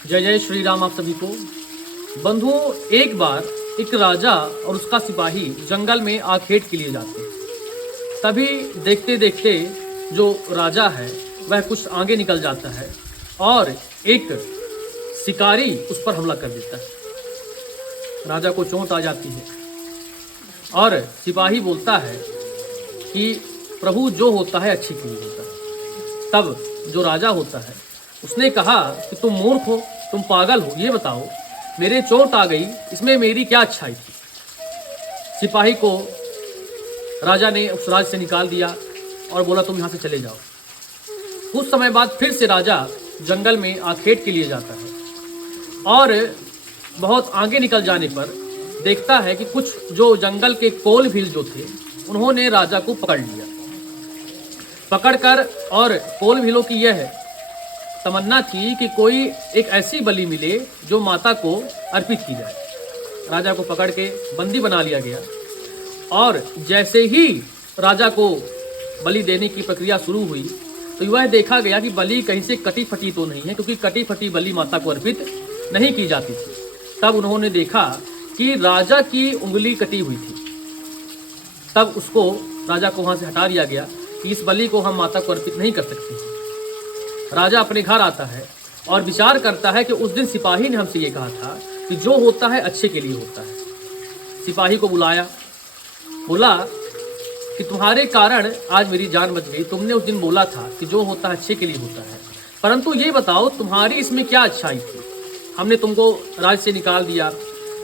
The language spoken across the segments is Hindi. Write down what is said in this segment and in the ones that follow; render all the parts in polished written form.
जय जय श्री राम। आप सभी को बंधुओं, एक बार एक राजा और उसका सिपाही जंगल में आग खेत के लिए जाते हैं। तभी देखते देखते जो राजा है वह कुछ आगे निकल जाता है और एक शिकारी उस पर हमला कर देता है। राजा को चोट आ जाती है और सिपाही बोलता है कि प्रभु जो होता है अच्छे के लिए होता है। तब जो राजा होता है उसने कहा कि तुम मूर्ख हो, तुम पागल हो, ये बताओ मेरे चोट आ गई, इसमें मेरी क्या अच्छाई थी। सिपाही को राजा ने उस राज्य से निकाल दिया और बोला तुम यहाँ से चले जाओ। कुछ समय बाद फिर से राजा जंगल में आखेट के लिए जाता है और बहुत आगे निकल जाने पर देखता है कि कुछ जो जंगल के कोल भील जो थे उन्होंने राजा को पकड़ लिया। पकड़कर और कोल भीलों की यह तमन्ना थी कि कोई एक ऐसी बलि मिले जो माता को अर्पित की जाए। राजा को पकड़ के बंदी बना लिया गया और जैसे ही राजा को बलि देने की प्रक्रिया शुरू हुई तो वह देखा गया कि बलि कहीं से कटी फटी तो नहीं है, क्योंकि कटी फटी बलि माता को अर्पित नहीं की जाती थी। तब उन्होंने देखा कि राजा की उंगली कटी हुई थी। तब उसको राजा को वहां से हटा दिया गया कि इस बलि को हम माता को अर्पित नहीं कर सकते। राजा अपने घर आता है और विचार करता है कि उस दिन सिपाही ने हमसे ये कहा था कि जो होता है अच्छे के लिए होता है। सिपाही को बुलाया, बोला कि तुम्हारे कारण आज मेरी जान बच गई। तुमने उस दिन बोला था कि जो होता है अच्छे के लिए होता है, परंतु ये बताओ तुम्हारी इसमें क्या अच्छाई थी। हमने तुमको राज्य से निकाल दिया,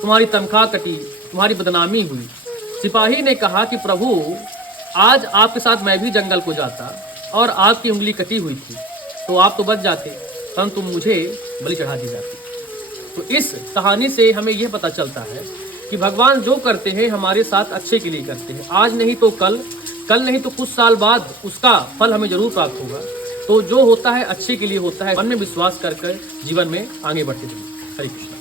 तुम्हारी तनख्वाह कटी, तुम्हारी बदनामी हुई। सिपाही ने कहा कि प्रभु आज आपके साथ मैं भी जंगल को जाता और आपकी उंगली कटी हुई थी तो आप तो बच जाते, परंतु मुझे बलि चढ़ा दी जाती। तो इस कहानी से हमें यह पता चलता है कि भगवान जो करते हैं हमारे साथ अच्छे के लिए करते हैं। आज नहीं तो कल, कल नहीं तो कुछ साल बाद उसका फल हमें जरूर प्राप्त होगा। तो जो होता है अच्छे के लिए होता है। मन में विश्वास कर जीवन में आगे बढ़ते चलिए। हरे कृष्ण।